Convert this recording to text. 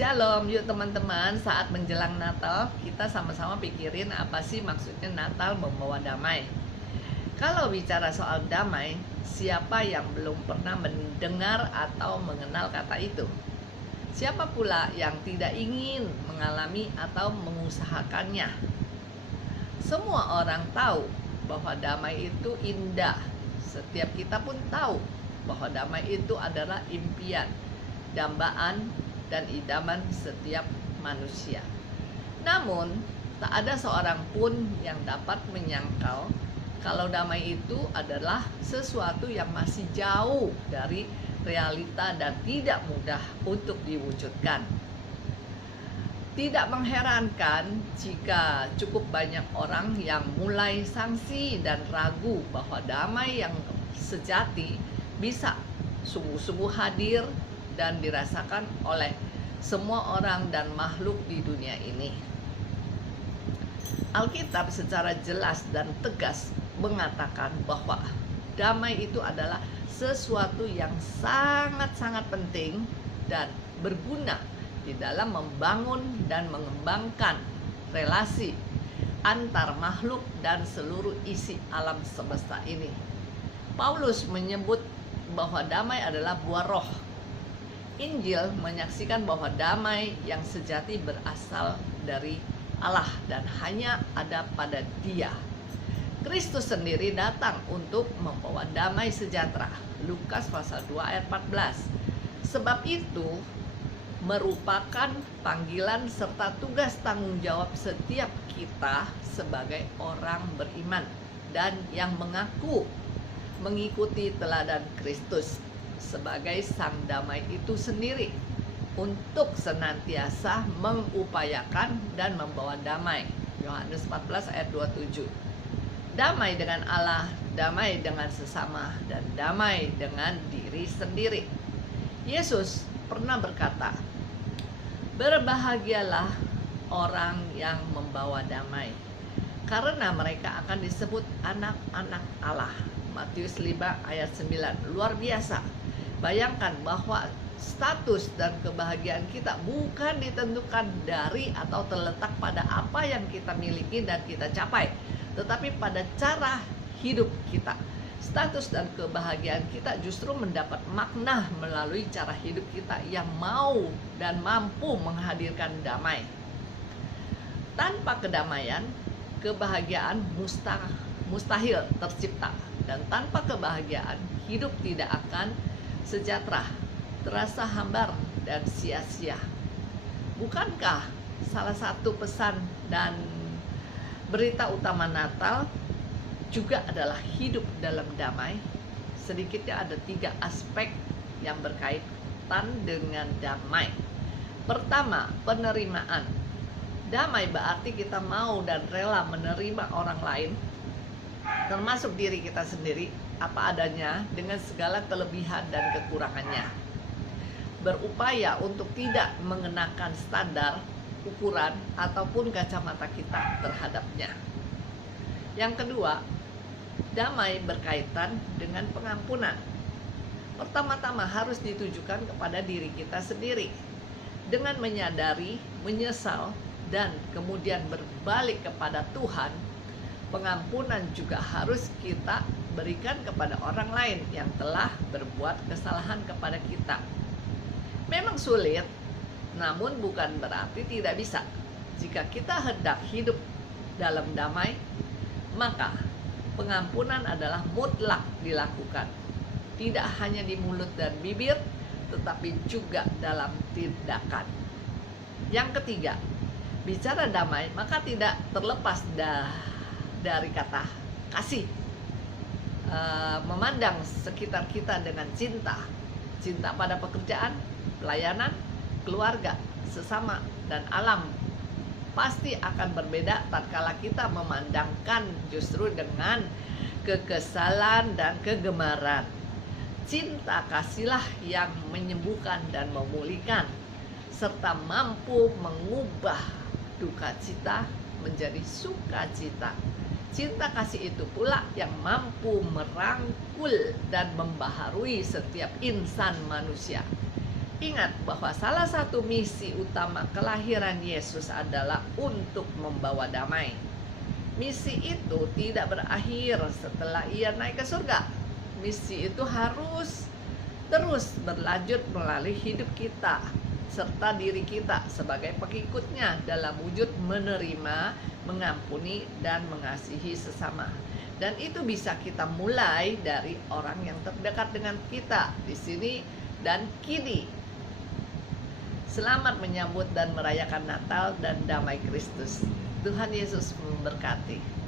Shalom, yuk teman-teman, saat menjelang Natal kita sama-sama pikirin apa sih maksudnya Natal membawa damai. Kalau bicara soal damai, siapa yang belum pernah mendengar atau mengenal kata itu? Siapa pula yang tidak ingin mengalami atau mengusahakannya? Semua orang tahu bahwa damai itu indah. Setiap kita pun tahu bahwa damai itu adalah impian, dambaan, dan idaman setiap manusia. Namun, tak ada seorang pun yang dapat menyangkal kalau damai itu adalah sesuatu yang masih jauh dari realita dan tidak mudah untuk diwujudkan. Tidak mengherankan jika cukup banyak orang yang mulai sangsi dan ragu bahwa damai yang sejati bisa sungguh-sungguh hadir dan dirasakan oleh semua orang dan makhluk di dunia ini. Alkitab secara jelas dan tegas mengatakan bahwa damai itu adalah sesuatu yang sangat-sangat penting dan berguna di dalam membangun dan mengembangkan relasi antar makhluk dan seluruh isi alam semesta ini. Paulus menyebut bahwa damai adalah buah roh. Injil menyaksikan bahwa damai yang sejati berasal dari Allah dan hanya ada pada Dia. Kristus sendiri datang untuk membawa damai sejahtera. Lukas pasal 2 ayat 14. Sebab itu merupakan panggilan serta tugas tanggung jawab setiap kita sebagai orang beriman dan yang mengaku mengikuti teladan Kristus sebagai sang damai itu sendiri untuk senantiasa mengupayakan dan membawa damai. Yohanes 14 ayat 27. Damai dengan Allah, damai dengan sesama, dan damai dengan diri sendiri. Yesus pernah berkata, "Berbahagialah orang yang membawa damai, karena mereka akan disebut anak-anak Allah." Matius 5 ayat 9. Luar biasa. Bayangkan bahwa status dan kebahagiaan kita bukan ditentukan dari atau terletak pada apa yang kita miliki dan kita capai, tetapi pada cara hidup kita. Status dan kebahagiaan kita justru mendapat makna melalui cara hidup kita yang mau dan mampu menghadirkan damai. Tanpa kedamaian, kebahagiaan mustahil tercipta, dan tanpa kebahagiaan, hidup tidak akan sejahtera, terasa hambar dan sia-sia. Bukankah salah satu pesan dan berita utama Natal juga adalah hidup dalam damai? Sedikitnya ada 3 aspek yang berkaitan dengan damai. Pertama, penerimaan. Damai berarti kita mau dan rela menerima orang lain, termasuk diri kita sendiri, apa adanya dengan segala kelebihan dan kekurangannya. Berupaya untuk tidak mengenakan standar, ukuran, ataupun kacamata kita terhadapnya. Yang kedua, damai berkaitan dengan pengampunan. Pertama-tama harus ditujukan kepada diri kita sendiri. Dengan menyadari, menyesal, dan kemudian berbalik kepada Tuhan, pengampunan juga harus kita berikan kepada orang lain yang telah berbuat kesalahan kepada kita. Memang sulit, namun bukan berarti tidak bisa. Jika kita hendak hidup dalam damai, maka pengampunan adalah mutlak dilakukan. Tidak hanya di mulut dan bibir, tetapi juga dalam tindakan. Yang ketiga, bicara damai maka tidak terlepas dari kata kasih. Memandang sekitar kita dengan cinta pada pekerjaan, pelayanan, keluarga, sesama, dan alam pasti akan berbeda tatkala kita memandangkan justru dengan kekesalan dan kegemaran. Cinta kasihlah yang menyembuhkan dan memulihkan, serta mampu mengubah duka cita menjadi sukacita. Cinta kasih itu pula yang mampu merangkul dan membaharui setiap insan manusia. Ingat bahwa salah satu misi utama kelahiran Yesus adalah untuk membawa damai. Misi itu tidak berakhir setelah ia naik ke surga. Misi itu harus terus berlanjut melalui hidup kita serta diri kita sebagai pengikutnya dalam wujud menerima, mengampuni, dan mengasihi sesama. Dan itu bisa kita mulai dari orang yang terdekat dengan kita di sini dan kini. Selamat menyambut dan merayakan Natal dan damai Kristus. Tuhan Yesus memberkati.